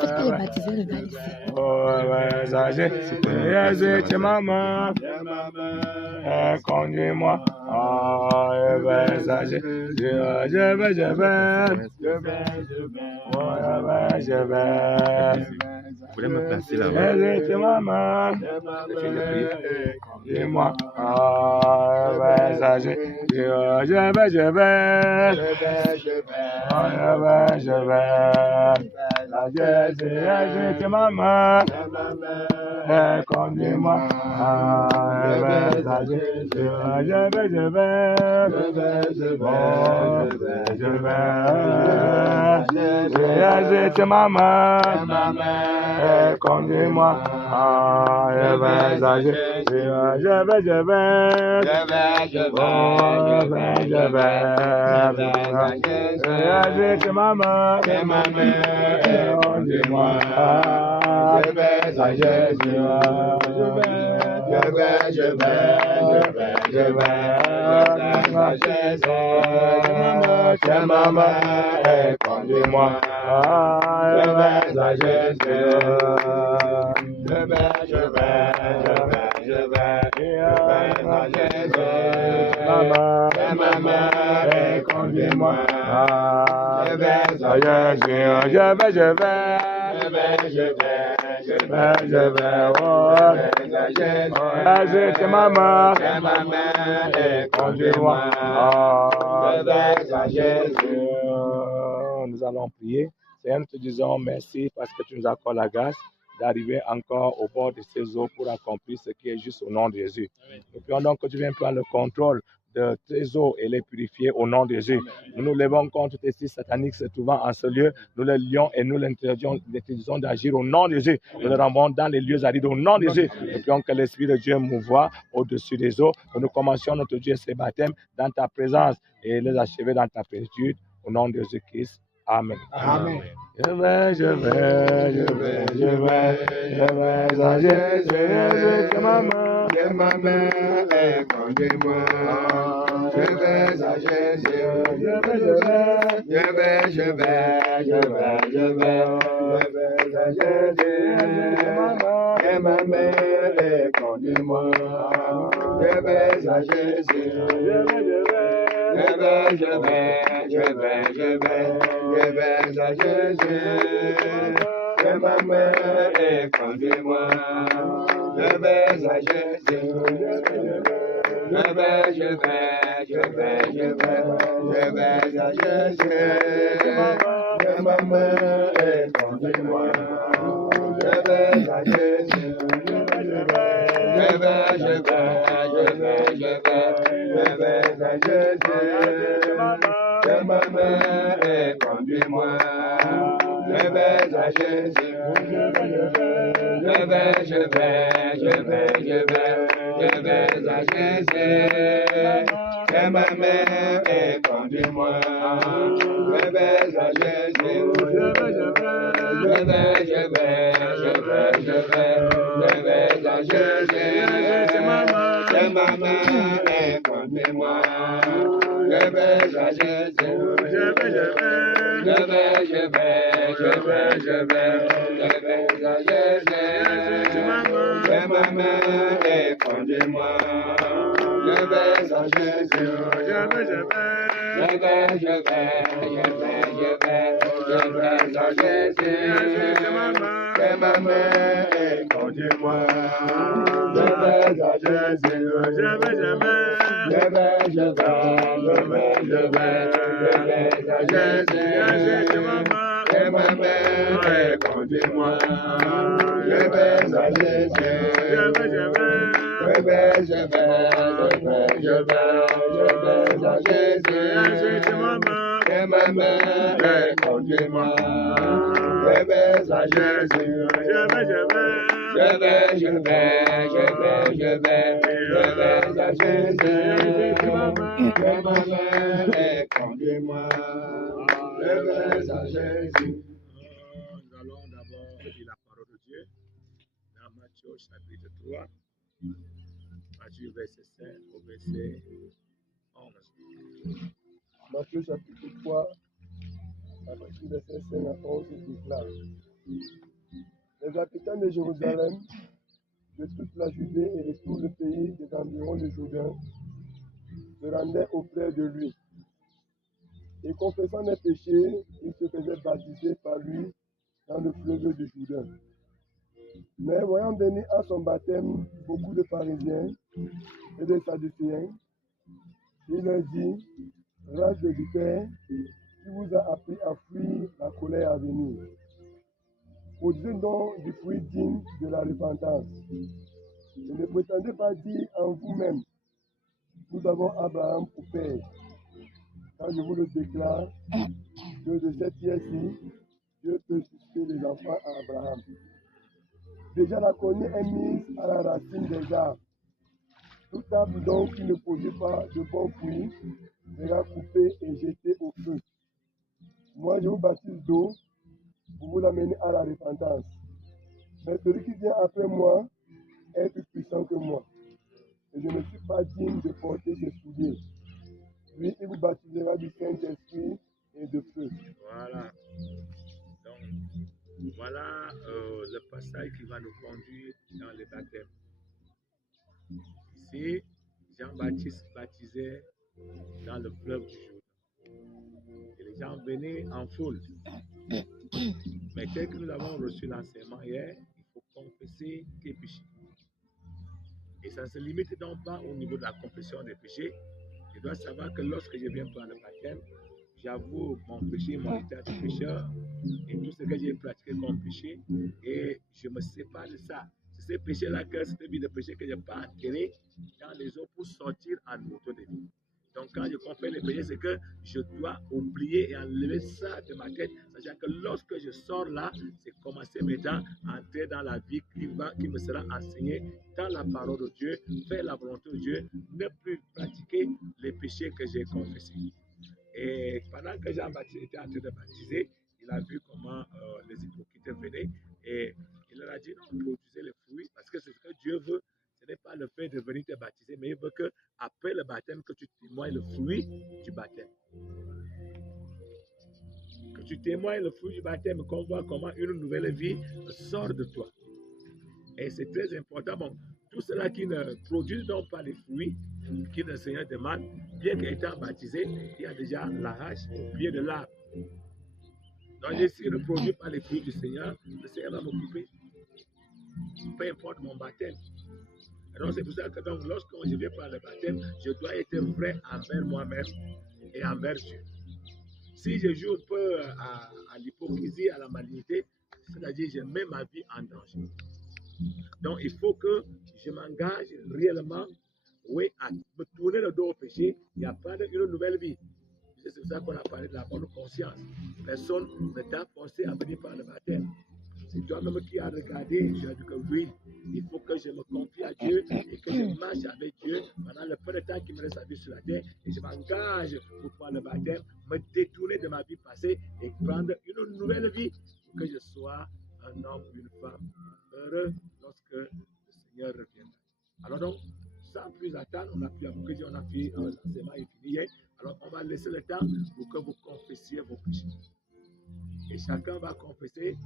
Parce que les baptisés regardent ici. Maman, conduis-moi. Je vais. Vous voulez me placer là-bas? Maman, conduis-moi. Je vais. Maman, conduis-moi. Maman, conduis-moi. Nous allons prier. Seigneur, nous te disons merci parce que tu nous accordes la grâce d'arriver encore au bord de ces eaux pour accomplir ce qui est juste au nom de Jésus. Nous prions donc que tu viennes prendre le contrôle de tes eaux et les purifier au nom de Jésus. Nous nous levons contre tes esprits sataniques se trouvant en ce lieu. Nous les lions et nous l'interdisons d'agir au nom de Jésus. Nous les renvoyons dans les lieux arides au nom de Jésus. Nous prions que l'Esprit de Dieu mouvoie au-dessus des eaux. Que nous commencions notre Dieu ces baptêmes dans ta présence et les achever dans ta plénitude au nom de Jésus-Christ. Amen. Amen. Je vais à Jésus, maman, conduis-moi. Je vais à Jésus, je vais à Jésus, maman, conduis-moi. Je vais à Jésus, je vais à Jésus, ma mère, conduis-moi. Je vais à Jésus, je vais à Jésus, ma mère, conduis-moi. Je vais à Jésus, je vais à Jésus, ma mère, conduis-moi. Je vais à Jésus, je vais à Jésus, ma mère, conduis-moi. Je vais à Jésus, je vais à Jésus, ma mère, conduis-moi. Je vais à Jésus, je vais à Jésus, ma mère, conduis-moi. Je vais à Jésus, je vais à Jésus, ma mère, conduis-moi. Je vais à Jésus, je vais à Jésus, ma mère, conduis-moi. Je vais à Jésus, je vais à à Jésus. Je m'aimerai, conduis-moi. Je vais à Jésus. Je vais à Jésus. Je m'aimerai, conduis-moi. Je vais à Jésus. Nous allons d'abord lire la parole de Dieu dans Matthieu chapitre 3, Matthieu verset 5 au verset 11. Matthieu chapitre 3, à partir du verset 5 à 11, il déclare: Les habitants de Jérusalem, de toute la Judée et de tout le pays des environs de Jourdain se rendaient auprès de lui. Et confessant les péchés, ils se faisaient baptiser par lui dans le fleuve du Jourdain. Mais voyant venir à son baptême beaucoup de pharisiens et de sadducéens, il leur dit: Race de vipères, qui vous a appris à fuir la colère à venir? Produisez donc du fruit digne de la repentance. Et ne prétendez pas dire en vous-même: Nous avons Abraham pour père. Quand je vous le déclare, que de cette pierre-ci, Dieu peut susciter les enfants à Abraham. Déjà la cognée est mise à la racine des arbres. Tout arbre donc qui ne produit pas de bons fruits sera coupé et jeté au feu. Moi, je vous baptise d'eau pour vous amener à la repentance. Mais celui qui vient après moi est plus puissant que moi. Et je ne suis pas digne de porter ses souliers. Lui, il vous baptisera du Saint-Esprit et de feu. Voilà. Donc, voilà le passage qui va nous conduire dans le baptême. Ici, Jean-Baptiste baptisait dans le fleuve du Jourdain. Et les gens venaient en foule. Mais tel que nous avons reçu l'enseignement hier, il faut confesser tes péchés. Et ça ne se limite donc pas au niveau de la confession des péchés. Je dois savoir que lorsque je viens prendre le baptême, j'avoue mon péché, mon état de pécheur et tout ce que j'ai pratiqué comme péché et je me sépare de ça. C'est ces péchés-là, que cette vie de péché que je n'ai pas enterré dans les eaux pour sortir en auto de vie. Donc quand je confesse les péchés, c'est que je dois oublier et enlever ça de ma tête, sachant que lorsque je sors là, c'est commencer maintenant à entrer dans la vie qui me sera enseignée dans la parole de Dieu, faire la volonté de Dieu, ne plus pratiquer les péchés que j'ai confessés. Et pendant que Jean-Baptiste était en train de baptiser, il a vu comment les hypocrites venaient et il leur a dit non, produisez les fruits parce que c'est ce que Dieu veut. Ce n'est pas le fait de venir te baptiser, mais il veut que après le baptême, que tu témoignes le fruit du baptême. Que tu témoignes le fruit du baptême, qu'on voit comment une nouvelle vie sort de toi. Et c'est très important. Bon, tous ceux-là qui ne produisent donc pas les fruits que le Seigneur demande, bien qu'étant baptisé, il y a déjà la hache au pied de l'arbre. Donc, si je ne produis pas les fruits du Seigneur, le Seigneur va m'occuper. Peu importe mon baptême. Alors, c'est pour ça que donc, lorsque je viens par le baptême, je dois être vrai envers moi-même et envers Dieu. Si je joue un peu à l'hypocrisie, à la malignité, c'est-à-dire je mets ma vie en danger. Donc, il faut que je m'engage réellement, oui, à me tourner le dos au péché et à prendre une nouvelle vie. C'est pour ça qu'on a parlé de la bonne conscience. Personne ne t'a forcé à venir par le baptême. C'est toi-même qui as regardé, tu as dit que oui, il faut que je me confie à Dieu et que je marche avec Dieu pendant le peu de temps qui me reste à vivre sur la terre et je m'engage pour prendre le baptême, me détourner de ma vie passée et prendre une nouvelle vie pour que je sois un homme ou une femme heureux lorsque le Seigneur reviendra. Alors donc, sans plus attendre, on a pu beaucoup dire, on a fait l'enseignement est fini hier. Alors on va laisser le temps pour que vous confessiez vos péchés. Et chacun va confesser,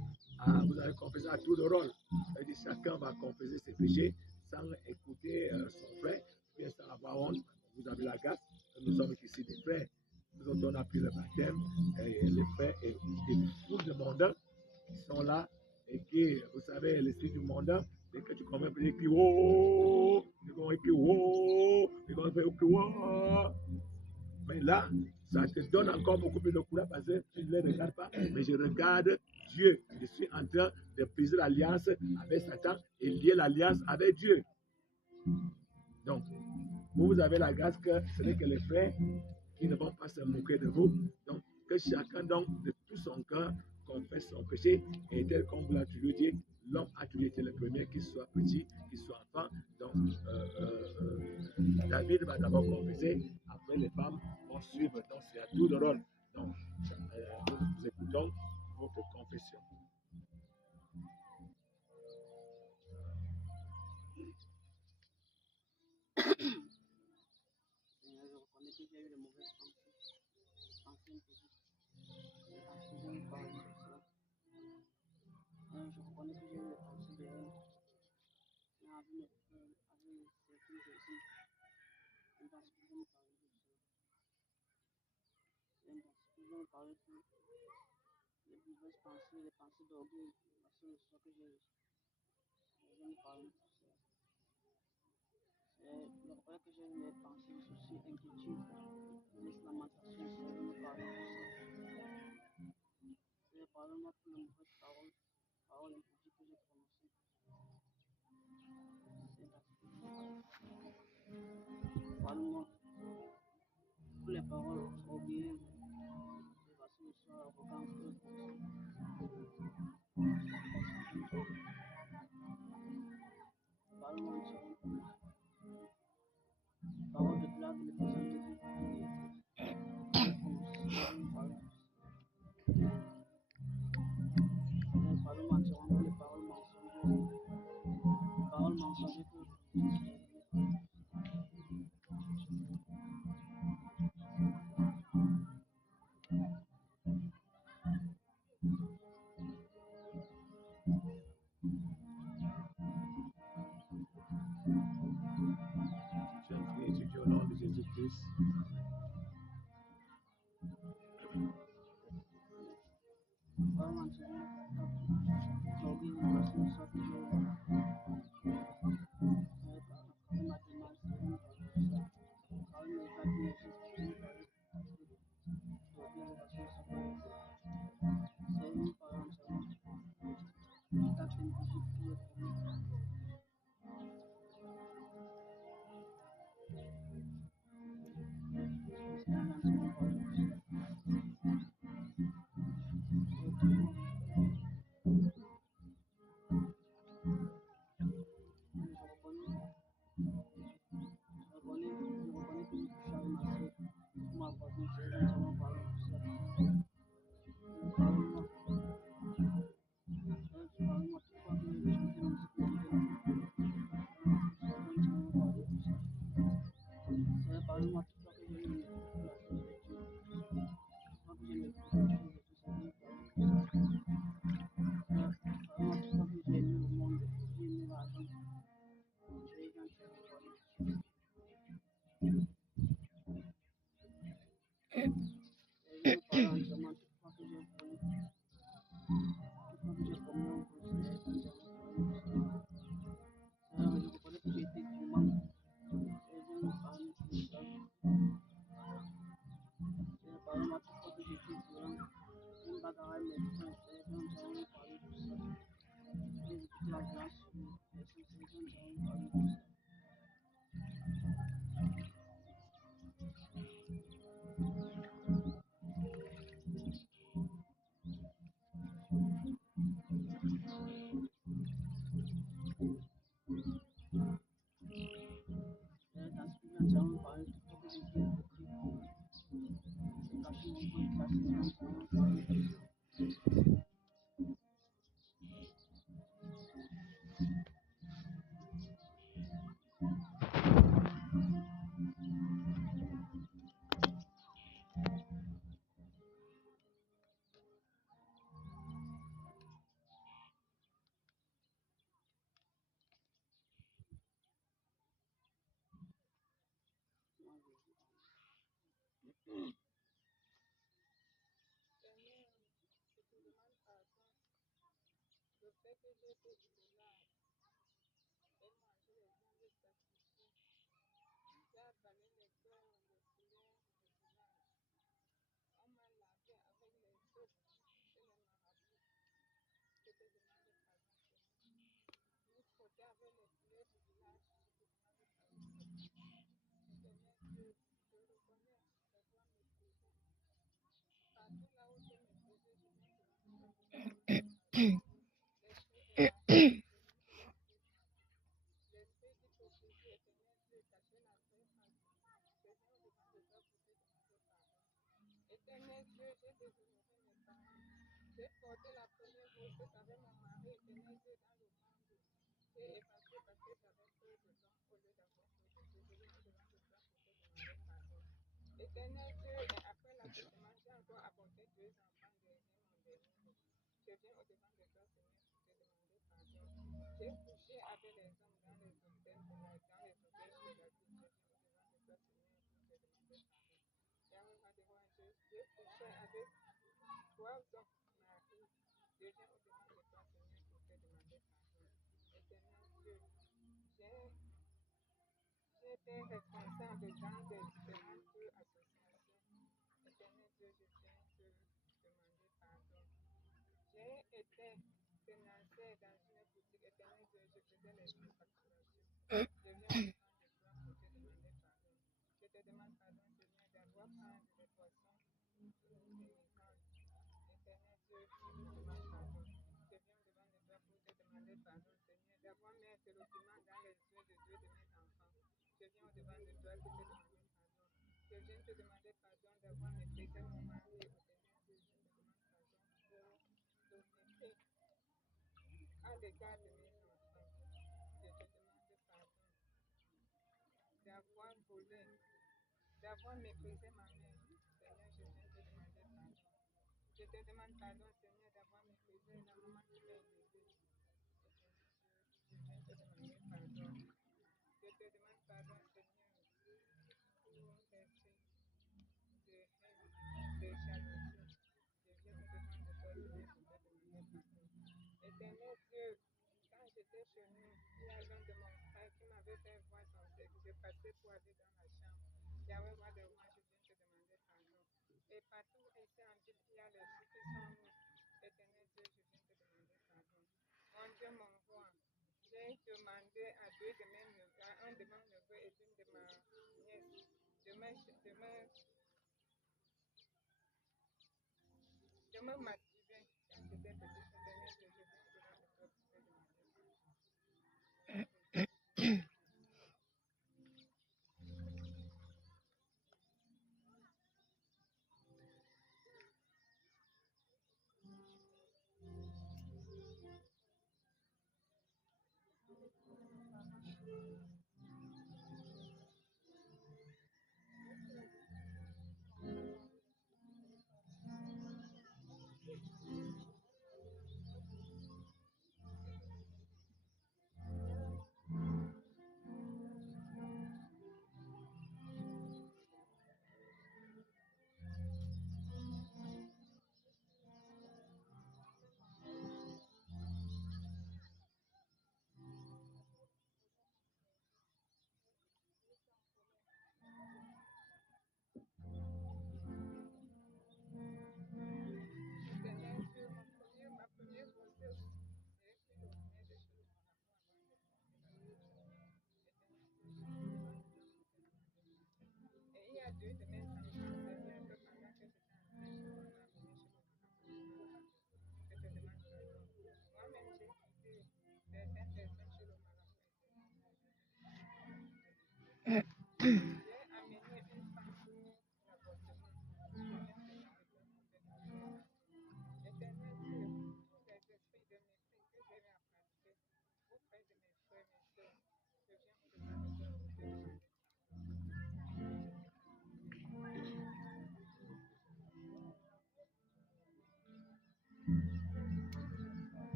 vous allez confesser à tout le rôle. C'est-à-dire chacun va confesser ses péchés sans écouter son frère, bien sans avoir honte. Vous avez la grâce, nous sommes ici des frères. Nous autres, on a pris le baptême, et les frères et des foules de mondains qui sont là et qui, vous savez, l'esprit du mondain, dès que tu commences à dire oh, ils vont écrire oh, ils vont faire oh. Mais là, ça te donne encore beaucoup plus de courage parce que tu ne les regardes pas, mais je regarde Dieu. Je suis en train de briser l'alliance avec Satan et lier l'alliance avec Dieu. Donc, vous avez la grâce que ce n'est que les frères qui ne vont pas se moquer de vous. Donc, que chacun, donc, de tout son cœur, confesse son péché. Et tel qu'on vous l'a toujours dit, l'homme a toujours été le premier, qu'il soit petit, qu'il soit enfant. Donc, David va d'abord confesser, après les femmes vont suivre. Donc, c'est à tout le rôle. Donc, nous écoutons votre confession. Je reconnais que j'ai eu de mauvaises pensées imposibles. Je me pardonne pour cela. Je reconnais que j'ai eu des pensées de haine avec mes frères, avec certaines personnes. Parce que je me pardonne pour cela. Parce que je me pardonne pour les mauvaises pensées, les pensées d'orgueil, parce que le soir que j'ai reçu. Je me pardonne pour cela. Le vrai que j'ai eu mes pensées, de soucis, inquiétudes, les lamentations, je me pardonne pour ça. Pardonne-moi pour les mauvaises paroles impudiques que j'ai prononcées. Pardonne-moi pour les paroles orgueilleuses, parce que je suis arrogant. Pardonne-moi entièrement. Parole de blague, de plaisanterie, pardonne-moi entièrement pour les paroles mensongères. Paroles mensongères que Je prie au nom de Jésus-Christ. pardonne-moi entièrement. L'orgueil de parce que le soir que j'ai ma démarche, parole mes actes, mes gestes, l'orgueil de parce que le soir que c'est une parole entièrement. Les actes impossibles que j'ai commis. Dieu, je reconnais tes doigts maîtrisés. Partout là où tu es maîtrisé, je viens devant toi pour te demander pardon. L'esprit de mensonge, je viens te demander pardon. L'esprit d'hypocrisie, éternel Dieu, caché la vraie face. Je viens au-devant de toi pour te demander pardon. Éternel Dieu, j'ai déshonoré mes parents. J'ai porté la première grossesse avec mon mari, éternel Dieu, dans le monde. J'ai effacé parce que j'avais peur de l'homme au lieu d'avoir peur de Dieu. Je viens au-devant de toi pour te demander pardon. Éternel Dieu, et après l'accouchement, j'ai encore apporté 2 enfants derrière mon dernier. Je viens au-devant de toi, Seigneur, pour te demander pardon. J'ai couché avec les hommes dans les hôtels de la vie. Je viens au-devant de toi, Seigneur, pour te demander pardon. Yahweh, ma devant Dieu, j'ai couché avec 3 hommes mariés. Je viens au-devant de toi, Seigneur, pour te demander pardon. Éternel Dieu, j'ai été responsable dans des différentes associations. Éternel Dieu, je viens te demander pardon. J'ai été financière dans une boutique. Éternel Dieu, je faisais les facturations. Je viens au-devant de toi pour te demander pardon. Je te demande pardon, Seigneur, d'avoir pris des poissons innocents. Éternel Dieu, je te demande pardon. Je viens au-devant de toi pour te demander pardon, Seigneur, d'avoir mis un document dans les yeux de 2 de mes enfants. Je viens au-devant de toi pour te demander pardon. Je viens te demander pardon d'avoir méprisé mon mari. Éternel Dieu, je te demande pardon pour l'honnêteté à l'égard de mes enfants. Je te demande pardon d'avoir volé, d'avoir méprisé ma mère. Seigneur, je viens te demander pardon. Je te demande pardon, Seigneur, d'avoir méprisé la maman qui m'a élevée. Éternel Dieu, je viens te demander pardon. Je te demande pardon, Seigneur, pour l'esprit de haine, de jalousie. Je viens au-devant de toi, Seigneur, pour te demander pardon. Éternel Dieu, quand j'étais chez nous, il y a l'un de mon frère qui m'avait fait voir son sexe. Je passais pour aller dans la chambre. Yahweh, roi de roi, je viens te demander pardon. Et partout ici en ville, il y a les filles qui sont nues. Éternel Dieu, je viens te demander pardon. Mon Dieu, mon roi, j'ai demandé à 2 de mes neveux, à un de mes neveux et une de ma nièce, de me masturber quand j'étais petite. Éternel Dieu, je viens au-devant de toi pour te demander pardon. Éternel Dieu, mon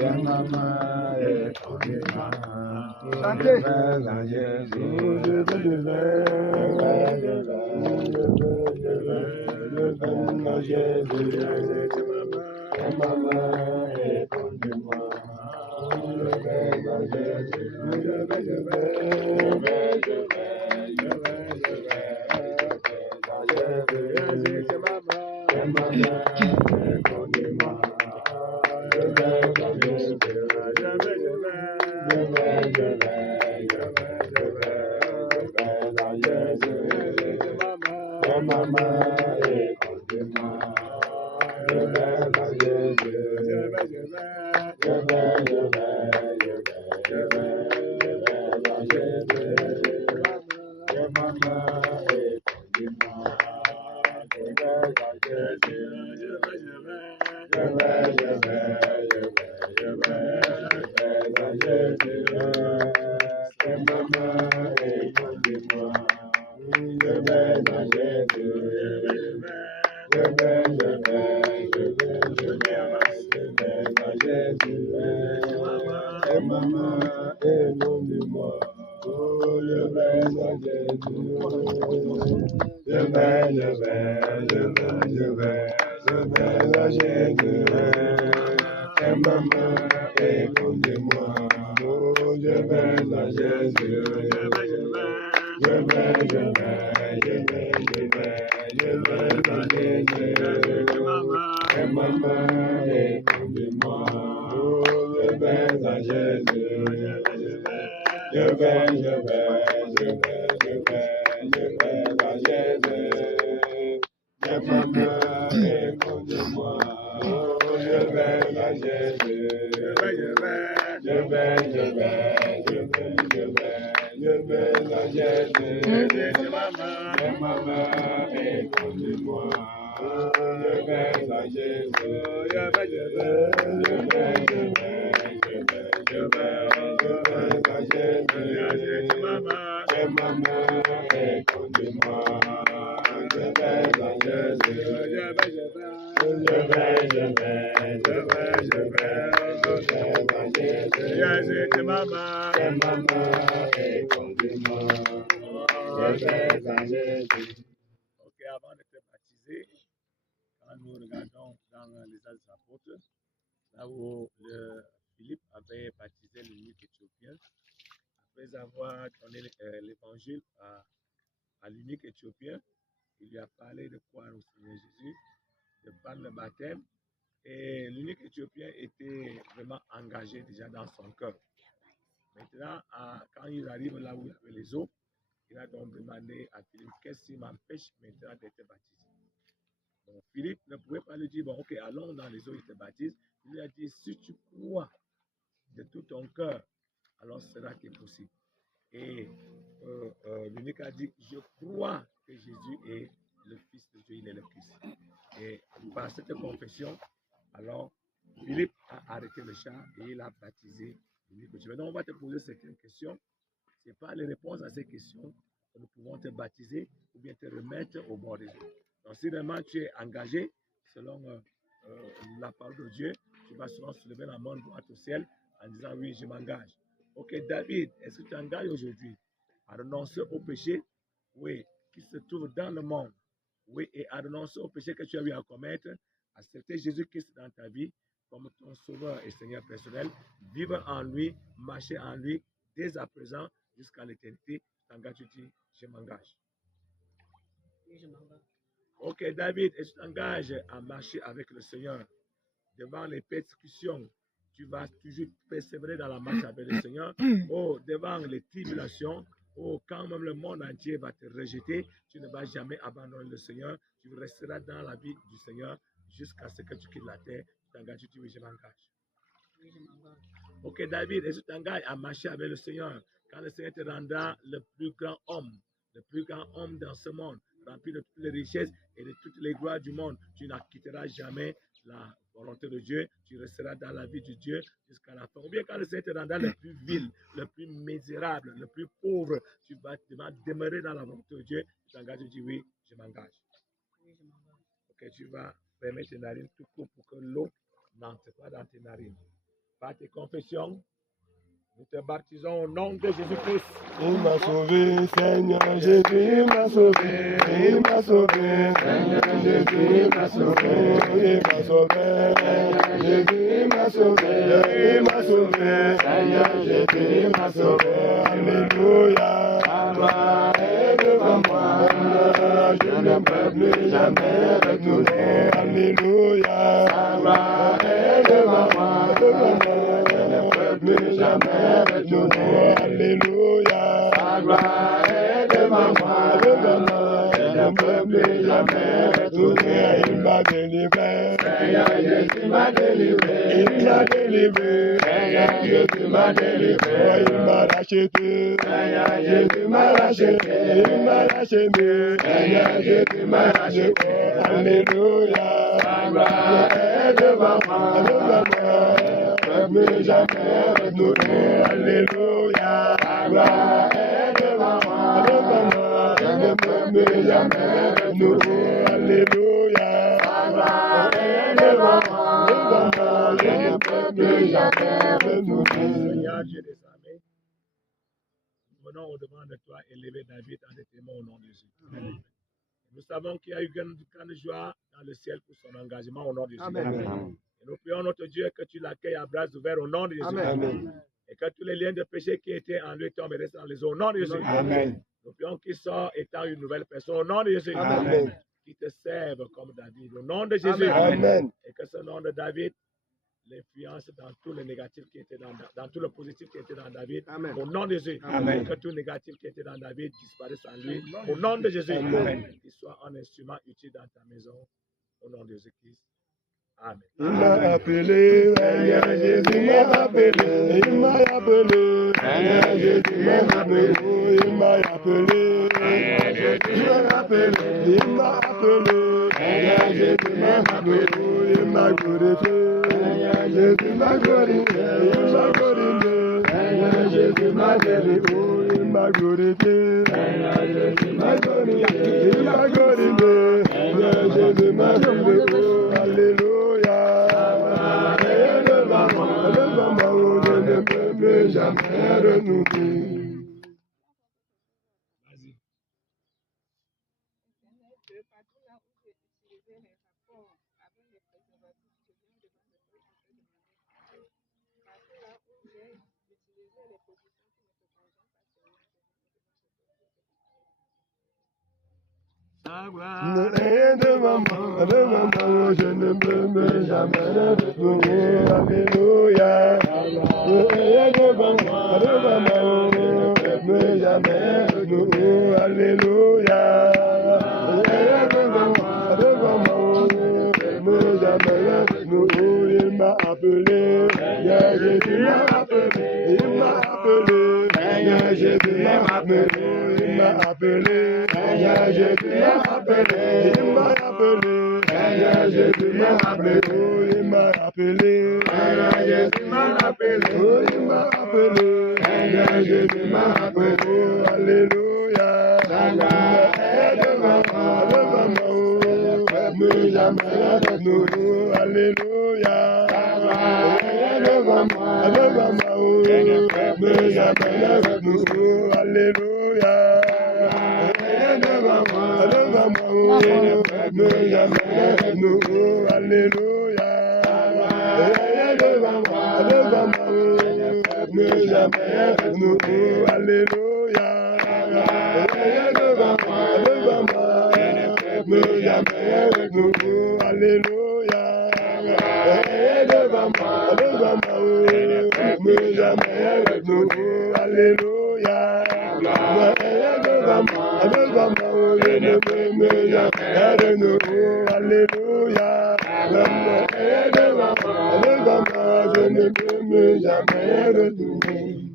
c'est maman et conduis-moi. Chantez. Ok, avant d'être baptisé, quand nous regardons dans les Actes des Apôtres, là où Philippe avait baptisé l'unique éthiopien, après avoir donné l'évangile à l'unique éthiopien, il lui a parlé de croire au Seigneur Jésus, de prendre le baptême, et l'unique éthiopien était vraiment engagé déjà dans son cœur. Maintenant, quand il arrive là où il y avait les eaux, il a donc demandé à Philippe, qu'est-ce qui m'empêche maintenant d'être baptisé? Bon, Philippe ne pouvait pas lui dire, bon, ok, allons dans les eaux, il te baptise. Il lui a dit, si tu crois de tout ton cœur, alors ce sera qui est possible. Et l'unique a dit, je crois que Jésus est le Fils de Dieu, il est le Christ. Et par cette confession, alors Philippe a arrêté le char et il a baptisé l'unique éthiopien. Donc on va te poser certaines questions. Ce n'est pas les réponses à ces questions que nous pouvons te baptiser ou bien te remettre au bord des eaux. Donc, si vraiment tu es engagé, selon la parole de Dieu, tu vas souvent soulever la main droite au ciel en disant oui, je m'engage. Ok, David, est-ce que tu t'engages aujourd'hui à renoncer au péché, oui, qui se trouve dans le monde, oui, et à renoncer au péché que tu as eu à commettre, accepter Jésus-Christ dans ta vie comme ton sauveur et Seigneur personnel, vivre en lui, marcher en lui, dès à présent jusqu'à l'éternité, tu t'engages, tu dis, je m'engage. Oui, je m'engage. Ok, David, est-ce que tu t'engages à marcher avec le Seigneur devant les persécutions? Tu vas toujours persévérer dans la marche avec le Seigneur. Oh, devant les tribulations, oh, quand même le monde entier va te rejeter, tu ne vas jamais abandonner le Seigneur. Tu resteras dans la vie du Seigneur jusqu'à ce que tu quittes la terre. Tu t'engages, tu dis, oui, je m'engage. Oui, je m'engage. Ok, David, est-ce que tu t'engages à marcher avec le Seigneur quand le Seigneur te rendra le plus grand homme dans ce monde, rempli de toutes les richesses et de toutes les gloires du monde? Tu n'acquitteras jamais la volonté de Dieu, tu resteras dans la vie de Dieu jusqu'à la fin. Ou bien quand le Seigneur te rendra le plus vil, le plus misérable, le plus pauvre, tu vas demeurer dans la volonté de Dieu, tu t'engages, tu dis oui, je m'engage. Oui, je m'engage. Ok, tu vas fermer tes narines tout court pour que l'eau n'entre pas dans tes narines. Par tes confessions, nous te baptisons au nom de Jésus-Christ. Il m'a sauvé, Seigneur Jésus, il m'a sauvé, il m'a sauvé, Seigneur Jésus, il m'a sauvé, il m'a sauvé, Jésus, il m'a sauvé, il m'a sauvé, Seigneur Jésus, il m'a sauvé, alléluia, gloire est devant moi, je ne peux plus jamais retourner, alléluia, gloire est devant moi, je ne peux plus jamais retourner, alléluia, la gloire est devant moi, je ne peux plus jamais retourner, il m'a délivré, Seigneur Jésus m'a délivré, il m'a délivré, Seigneur Jésus m'a délivré, il m'a racheté, Seigneur Jésus m'a racheté, il m'a racheté, Seigneur Jésus m'a racheté, alléluia, la gloire est devant moi, je ne peux plus jamais retourner, alléluia, la gloire est devant moi, je ne peux plus jamais retourner, alléluia, la gloire est devant moi, je ne peux plus jamais retourner. Seigneur Dieu des armées, nous venons au-devant de toi élever David en des témoins au nom de Jésus. Nous savons qu'il y a eu grand de joie dans le ciel pour son engagement au nom de Jésus. Amen. Et nous prions notre Dieu que tu l'accueilles à bras ouverts au nom de Jésus. Amen. Et que tous les liens de péché qui étaient en lui tombent et restent dans les eaux au nom de Jésus. Amen. Nous prions qu'il sort étant une nouvelle personne au nom de Jésus. Amen. Qui te serve comme David au nom de Jésus. Amen. Et que ce nom de David l'influence dans tout le négatif qui était dans tout le positif qui était dans David. Amen. Au nom de Jésus. Amen. Et que tout négatif qui était dans David disparaisse en lui. Au nom de Jésus. Amen. Qu'il soit un instrument utile dans ta maison. Au nom de Jésus-Christ. Amen. Il m'a appelé, Seigneur Jésus m'a appelé, il m'a appelé, Seigneur Jésus m'a appelé, il m'a appelé, Seigneur Jésus m'a appelé, il m'a appelé, Seigneur Jésus m'a appelé, il m'a glorifié, Seigneur Jésus m'a glorifié, il m'a glorifié, Seigneur Jésus m'a délivré, il m'a glorifié, Seigneur Jésus m'a glorifié, il m'a glorifié, Seigneur Jésus m'a délivré, alléluia. Je ne peux plus jamais renouveler. Vas-y. Rien devant moi, je ne peux plus jamais retourner. Alléluia. Rien devant moi, je ne peux plus jamais retourner. Alléluia. Rien devant moi, je ne peux plus jamais retourner. Il m'a appelé, Seigneur Jésus m'a appelé, il m'a appelé, Seigneur Jésus m'a appelé, il m'a appelé, Seigneur Jésus m'a appelé, il m'a appelé, Seigneur Jésus m'a appelé, il m'a appelé, Seigneur Jésus m'a appelé, il m'a appelé, Seigneur Jésus m'a appelé, alléluia, Seigneur est devant moi, plus jamais nous, alléluia, est devant moi, plus jamais nous, alléluia. Devant moi, plus jamais nous, alléluia. Devant moi, plus jamais nous, alléluia. Devant moi, plus jamais nous, alléluia. Devant moi, plus jamais nous, alléluia. Devant moi, je ne peux me jamais de nouveau, alléluia. Devant moi, je ne peux me jamais retourner.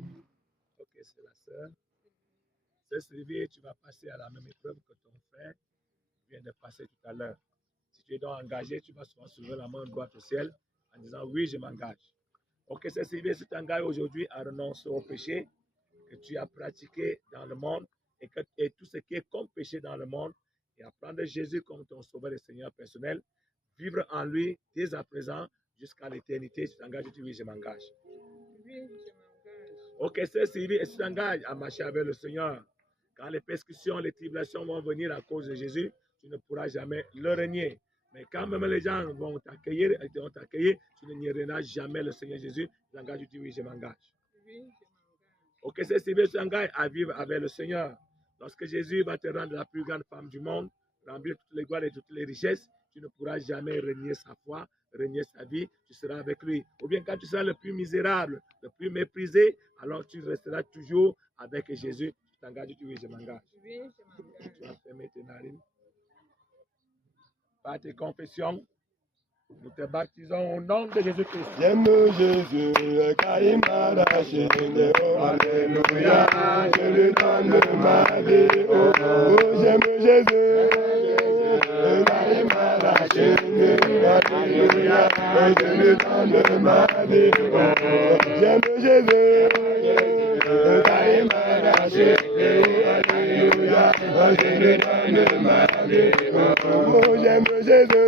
Ok, c'est la sœur. C'est Sylvie, tu vas passer à la même épreuve que ton frère vient de passer tout à l'heure. Si tu es donc engagé, tu vas souvent soulever la main droite au ciel en disant oui, je m'engage. Ok, c'est Sylvie, tu t'engages aujourd'hui à renoncer au péché que tu as pratiqué dans le monde et tout ce qui est comme péché dans le monde et à prendre Jésus comme ton sauveur et Seigneur personnel, vivre en lui dès à présent jusqu'à l'éternité, tu t'engages, tu dis oui, je m'engage. Oui, je m'engage. Ok, c'est Sylvie, et tu t'engages à marcher avec le Seigneur. Quand les persécutions, les tribulations vont venir à cause de Jésus, tu ne pourras jamais le renier. Mais quand même les gens vont t'accueillir, tu ne nieras jamais le Seigneur Jésus. Tu t'engages, tu dis oui, je m'engage. Oui, je m'engage. Ok, c'est Sylvie, tu t'engages à vivre avec le Seigneur. Lorsque Jésus va te rendre la plus grande femme du monde, remplir toutes les gloires et toutes les richesses, tu ne pourras jamais renier sa foi, renier sa vie, tu seras avec lui. Ou bien quand tu seras le plus misérable, le plus méprisé, alors tu resteras toujours avec Jésus. Tu t'engages, tu dis oui, je m'engage. Oui, je m'engage. Tu vas fermer tes narines. Par tes confessions, nous te baptisons au nom de Jésus-Christ. J'aime Jésus, car il m'a lâché. Alléluia, je lui donne ma vie. Oh, oh, j'aime Jésus, car il m'a lâché. Alléluia, je lui donne ma vie. Oh, j'aime Jésus, car il m'a lâché. Alléluia, je lui donne ma vie. Oh, j'aime Jésus.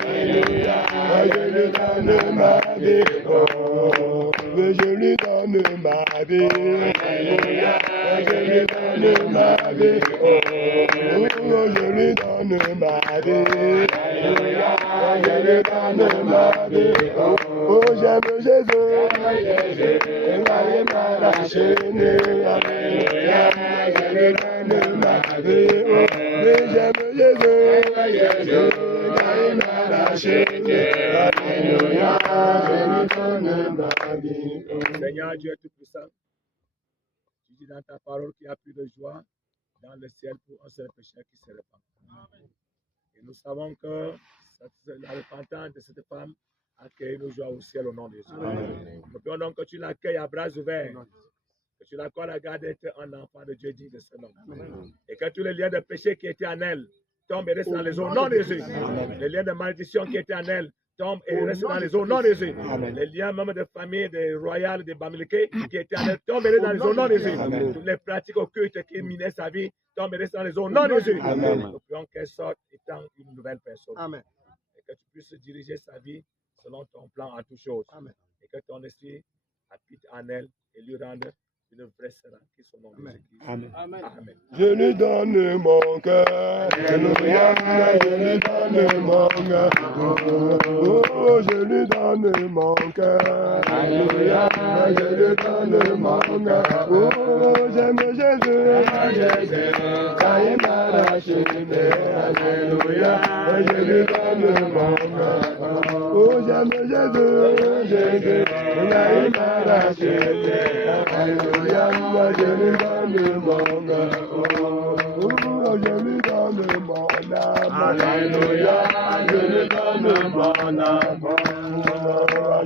Alléluia, je lui donne ma vie, oh, je lui donne ma vie, Alléluia, je lui donne ma vie, oh, je lui donne ma vie, Alléluia, je lui donne ma vie, oh, j'aime Jésus, il m'a lâché, Alléluia, je lui donne ma vie, oh, j'aime Jésus, car il m'a lâché, Alléluia, je lui donne ma vie. Seigneur Dieu Tout-Puissant, tu dis dans ta parole qu'il y a plus de joie dans le ciel pour un seul pécheur qui se repent. Et nous savons que la repentance de cette femme accueille nos joies au ciel au nom de Jésus. Nous prions donc que tu l'accueilles à bras ouverts, que tu l'accordes à garder d'être un enfant de Dieu digne de ce nom. Et que tous les liens de péché qui étaient en elle tombent et restent dans les eaux au nom de Jésus. Les liens de malédiction qui étaient en elle tombent et restent dans les eaux au nom de Jésus. Les liens même de famille, des royales, des bamilqués qui étaient en elle tombent et restent dans les eaux au nom de Jésus. Toutes les pratiques occultes qui minaient sa vie tombent et restent dans les eaux au nom de Jésus. Nous prions qu'elle sorte étant une nouvelle personne. Amen. Et que tu puisses diriger sa vie selon ton plan en toutes choses. Et que ton esprit habite en elle et lui rende une vraie sœur qui son nom de Jésus-Christ. Amen. Amen. Je lui donne mon cœur, Alléluia, je lui donne mon cœur, oh, je lui donne mon cœur, Alléluia, je lui donne mon cœur, oh, j'aime Jésus, car il m'a lâché, Alléluia, je lui donne mon cœur, oh, j'aime Jésus, car il m'a lâché, Alléluia, je lui donne mon cœur, oh, je lui donne mon âme, Alléluia, je lui donne mon âme,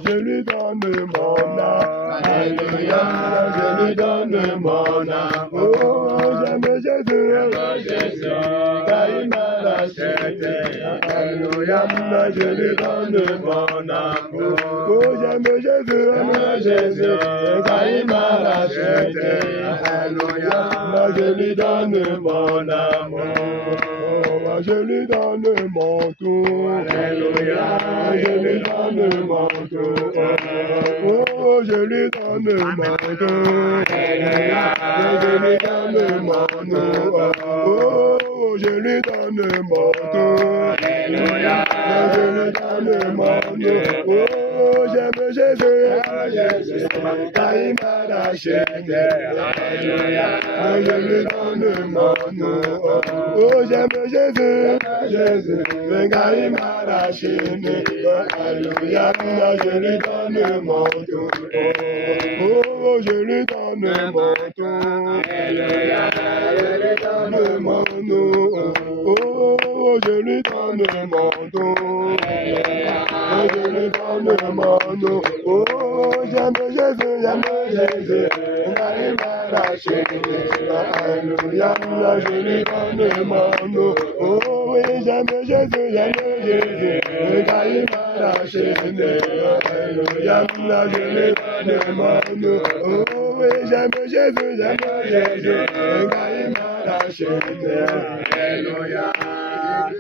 je lui donne mon âme, Alléluia, je lui donne mon âme, oh, j'aime Jésus, car il m'a lâché, Alléluia, je lui donne mon âme, oh, j'aime Jésus, car il m'a lâché, Alléluia, je lui donne mon âme, oh, je lui donne mon tout, Alléluia, je lui donne mon tout, oh, je lui donne mon tout, Alléluia, je lui donne mon tout, oh, je lui donne mon tout, Alléluia, je lui donne mon tout, oh, j'aime Jésus, car il m'a lâché, Alléluia, je lui donne mon tout, oh, j'aime Jésus, car il m'a lâché, Alléluia, je lui donne mon tout, oh, je lui donne mon tout, Alléluia, je lui donne mon tout, oh, je lui donne mon tout, Alléluia, je lui donne mon tout, oh, j'aime Jésus, car il m'a lâché, Alléluia, je lui donne mon tout, oh, oui, j'aime Jésus, car il m'a lâché, Alléluia, je lui donne mon tout, oh, oui, j'aime Jésus, car il m'a lâché, Alléluia.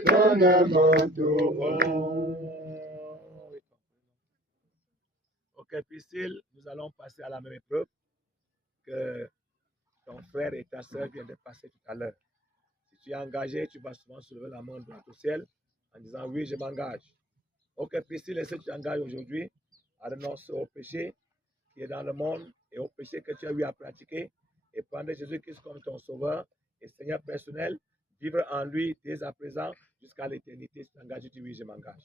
pardonne-moi tout. Ok, Priscille, nous allons passer à la même épreuve que ton frère et ta soeur viennent de passer tout à l'heure. Si tu es engagé, tu vas souvent soulever la main droite au ciel en disant oui, je m'engage. Ok, Priscille, est-ce que tu t'engages aujourd'hui à renoncer au péché qui est dans le monde et au péché que tu as eu à pratiquer et prendre Jésus-Christ comme ton sauveur et Seigneur personnel, vivre en lui dès à présent jusqu'à l'éternité. Tu t'engages, tu dis oui, je m'engage.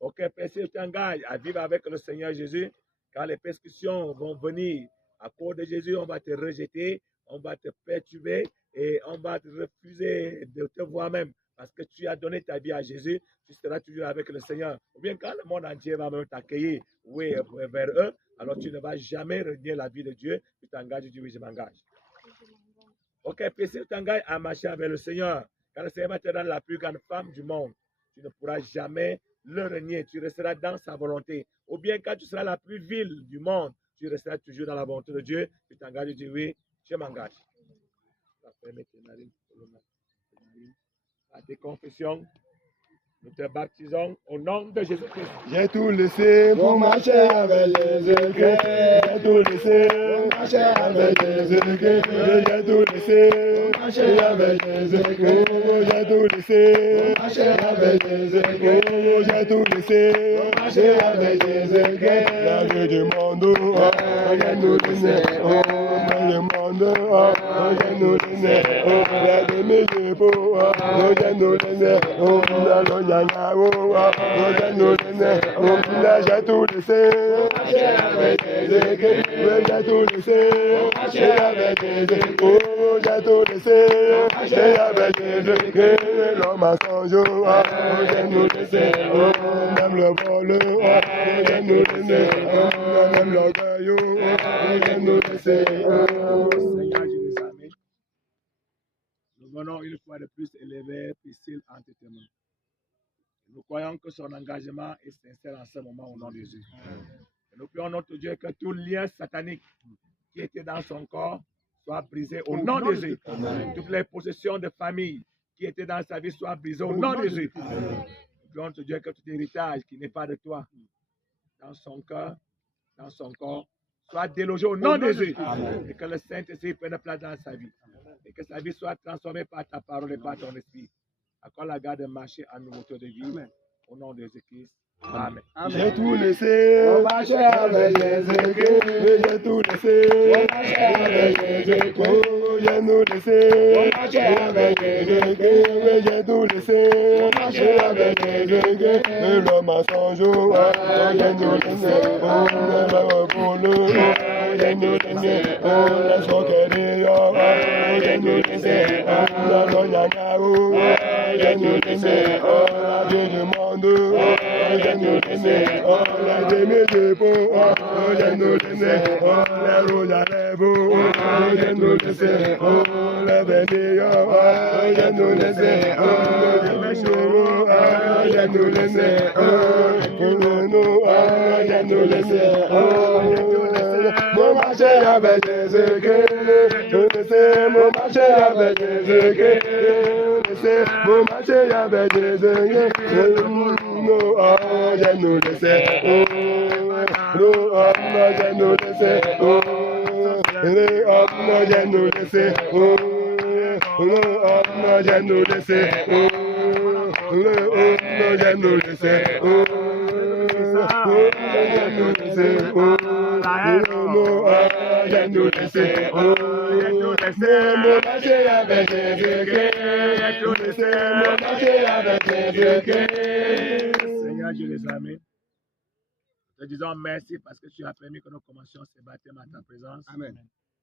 Ok, Priscille, tu t'engages à vivre avec le Seigneur Jésus. Quand les persécutions vont venir à cause de Jésus, on va te rejeter, on va te perturber et on va te refuser de te voir même. Parce que tu as donné ta vie à Jésus, tu seras toujours avec le Seigneur. Ou bien quand le monde entier va même t'accueillir vers eux, alors tu ne vas jamais renier la vie de Dieu. Tu t'engages, tu dis oui, je m'engage. Ok, puis si tu t'engages à marcher avec le Seigneur, quand le Seigneur te donne la plus grande femme du monde, tu ne pourras jamais le renier. Tu resteras dans sa volonté. Ou bien quand tu seras la plus vile du monde, tu resteras toujours dans la volonté de Dieu. Tu t'engages, tu dis oui, je m'engage. À tes confessions, nous te baptisons au nom de Jésus-Christ. J'ai tout laissé pour marcher avec Jésus-Christ. J'ai tout laissé pour marcher avec Jésus-Christ. J'ai tout laissé pour marcher avec Jésus-Christ. J'ai tout laissé pour marcher avec Jésus-Christ. J'ai tout laissé pour marcher avec Jésus-Christ. La vie du monde, j'ai nous laissé. Le monde, j'ai nous laissé. La demi du pot, j'ai nous laissé. J'ai tout laissé, j'ai tout laissé, j'ai avec Jésus-Christ, j'ai tout laissé, j'ai avec Jésus-Christ, l'homme a son jour, j'ai nous laissé, même le vol, j'ai nous laissé, même l'orgueil, j'ai nous laissé. Seigneur Jérusalem, nous venons une fois de plus élever Priscille entre tes mains. Nous croyons que son engagement est sincère en ce moment au nom de Jésus. Et nous prions notre Dieu que tout lien satanique qui était dans son corps soit brisé au nom de Jésus. Toutes les possessions de famille qui étaient dans sa vie soient brisées au nom de Jésus. Nous prions notre Dieu que tout héritage qui n'est pas de toi, dans son cœur, dans son corps, soit délogé au nom de Jésus. Et que le Saint-Esprit prenne place dans sa vie. Et que sa vie soit transformée par ta parole et par ton esprit. Accorde la garde de marcher en nouveauté de vie. Au nom de Jésus-Christ. Amen. J'ai tout laissé, on marchait avec Jésus-Christ. J'ai tout laissé, on marchait avec Jésus-Christ. J'ai nous laissé, on marchait avec Jésus-Christ. J'ai tout laissé, on marchait avec Jésus-Christ. L'homme a son jour, j'ai nous laissé, on va pour nous. J'ai nous laissé, on laisse son cœur, j'ai nous laissé, on donne à Naou. J'ai nous laissé, on la vie du monde. J'ai nous laissé, on la demi du pot. J'ai nous laissé, on la rouge à lèvres. J'ai nous laissé, on la bénir. J'ai nous laissé, on la méchant. J'ai nous laissé, on nous. J'ai nous laissé, mon marché avec Jésus-Christ. Je laissé mon marché avec Jésus-Christ. Mon marché avec Jésus-Christ. J'ai nous laissé, j'ai nous laissé, j'ai nous laissé, j'ai nous laissé, j'ai nous laissé, j'ai nous laissé, mon marché avec Jésus-Christ. Mon marché avec Jésus-Christ. Seigneur Jérusalem, te disons merci parce que tu as permis que nous commencions ce baptême à ta présence. Amen.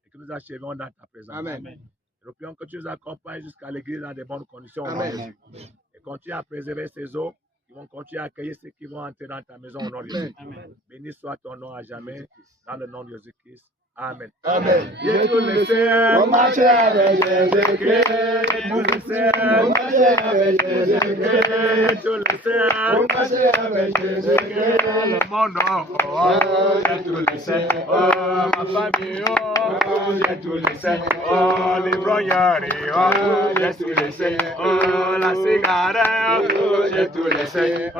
Et que nous achevons dans ta présence. Amen. Et nous prions que tu nous accompagnes jusqu'à l'église dans de bonnes conditions. Amen. Et continue à préserver ces eaux qui vont continuer à accueillir ceux qui vont entrer dans ta maison au nom de Jésus. Béni soit ton nom à jamais, dans le nom de Jésus-Christ. Amen. Amen. J'ai tout laissé. On marchait avec Jésus-Christ. J'ai tout laissé. On marchait avec Jésus-Christ. J'ai tout laissé. On marchait avec Jésus-Christ. Le monde, j'ai tout laissé. Oh, ma famille, j'ai tout laissé. Oh, les brognards, j'ai tout laissé. Oh, la cigarette, j'ai tout laissé. Oh,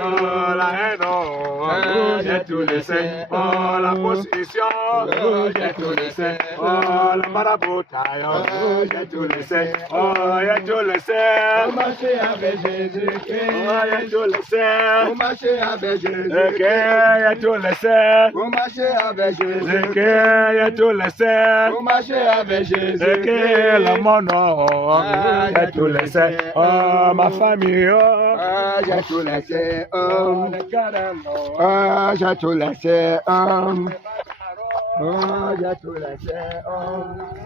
la haine, j'ai tout laissé. Oh, la possession, j'ai tout laissé. Oh, la maraboutaille, j'ai tout laissé. Oh, j'ai tout laissé. On marchait avec Jésus-Christ. Oh, j'ai tout laissé. On marchait avec Jésus-Christ. Ok, j'ai tout laissé. On marchait avec Ok, Jésus-Christ. j'ai tout laissé. On marchait avec Ok, Jésus-Christ. le monde, j'ai tout laissé. Oh, ma famille, J'ai tout laissé. les carèmes, J'ai tout laissé. J'ai tout laissé. J'ai tout laissé.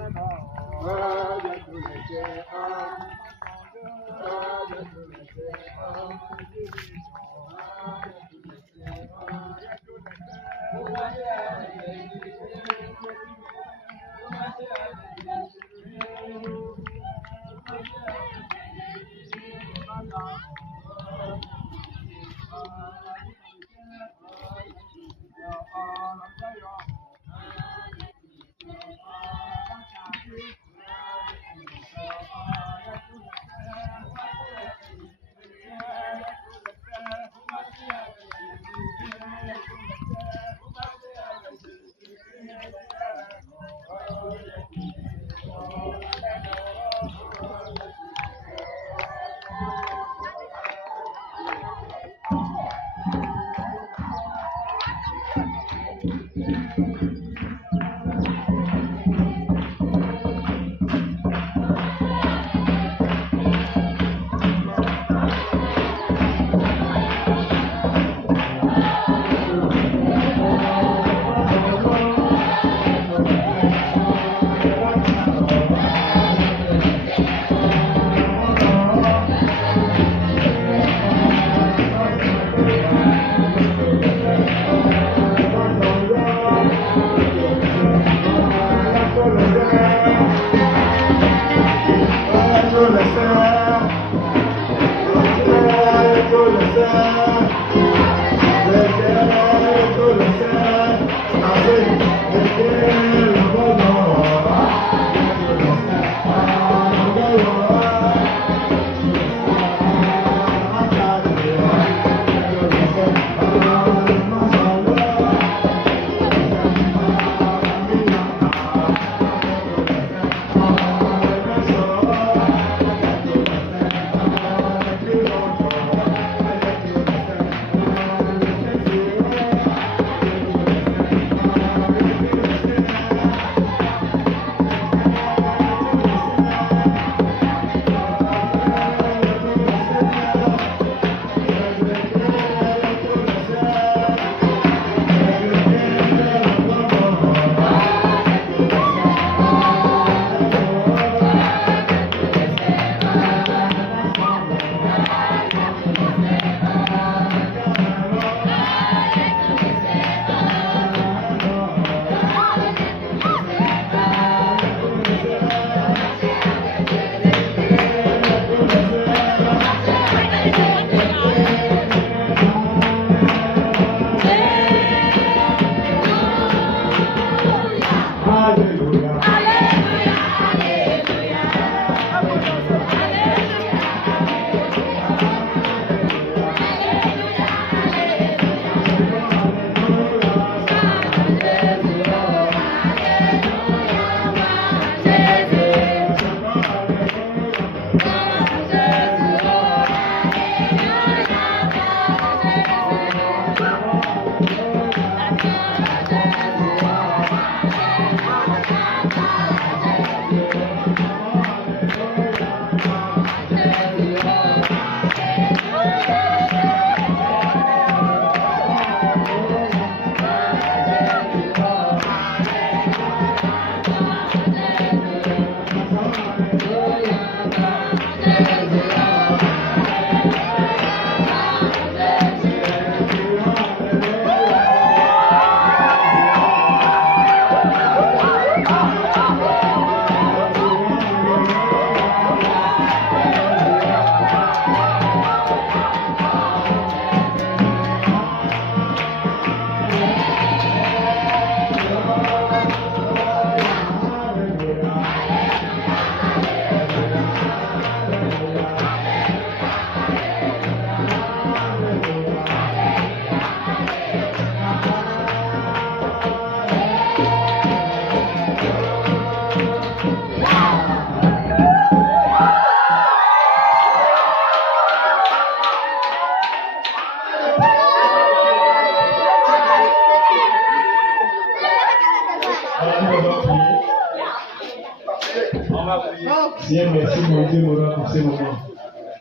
Bien, merci mon Dieu pour ce moment.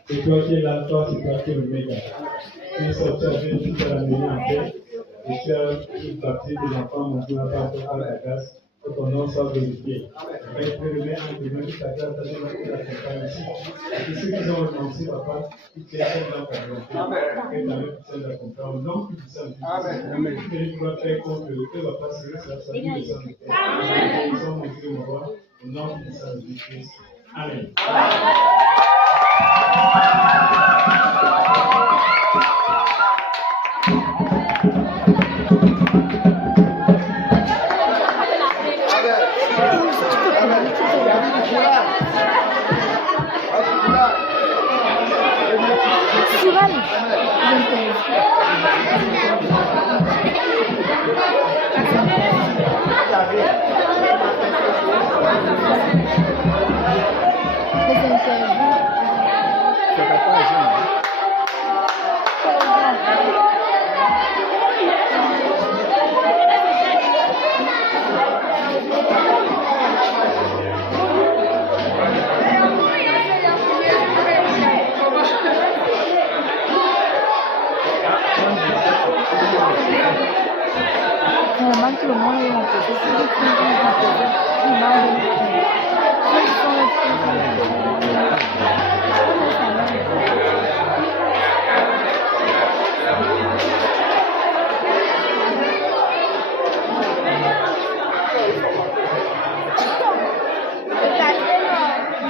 C'est toi qui es l'alpha, c'est toi qui es l'oméga. Tu es sorti avec toute la maison en paix. Et tu as une partie des enfants, mon Dieu, n'a pas encore la grâce. Que ton nom soit glorifié. Et je peux remettre en demain toute la grâce à Dieu qui l'accompagne ici. Et tous ceux qui ont renoncé, papa, qui tiennent dans ta volonté. Que ta main puisse l'accompagner. Au nom puissant de Jésus. Que tu dois faire contre le que papa serait sur la famille de son Père. Nous sommes mon Dieu, mon roi. Au nom puissant de Jésus. Amen. Manche le moyen, c'est ce que tu as dit,